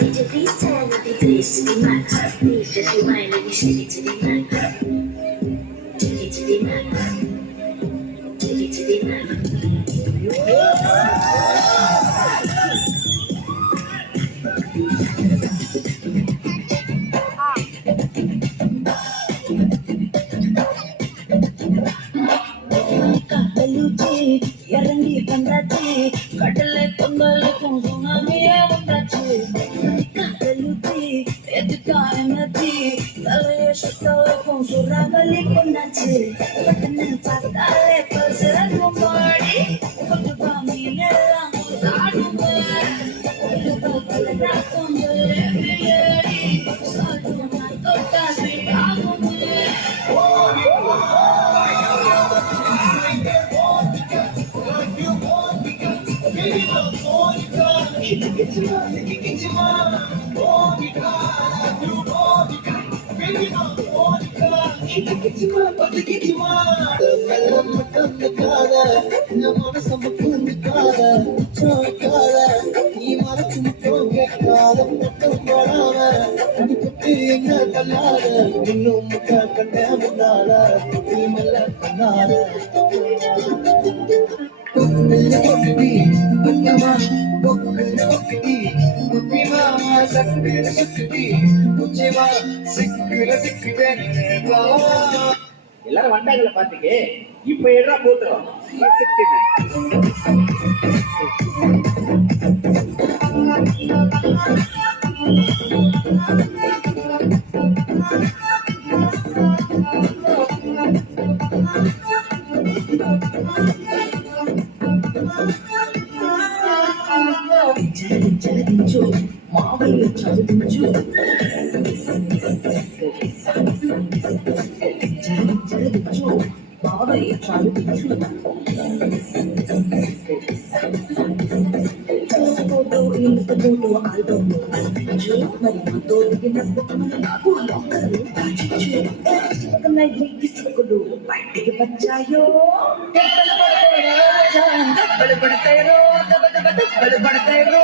DJ V10 with the bass to the max. Please just rewind and you shake it to the max. Shake it to the max. Shake it to the max. இறங்கி வந்தாச்சு கடலை பொங்கலுக்கும் சுனாமியே வந்தாச்சு காதலுச்சி எதுக்கா என்னாச்சு தலைய சுத்தவருக்கும் சுறாவலி கொண்டாச்சு பட்டனை பார்த்தாலே பசரகும் பாடி கொண்டு பாமீன் எல்லாம் சாடும் தொட்டா சீட்டாகும் எல்லாரும் வண்டாங்கள பாத்துக்கு இப்ப எடுறா போட்டோம் மாவையை சதுச்சு மாவையை சதுச்சு ఫోటో ఇంత ఫోటో ఆల్బమ్ అనిపించు మరి మాతో నాకు లాకరు గిసుకులు బయటికి వచ్చాయో దెబ్బలు పడతాయో దెబ్బలు పడతాయో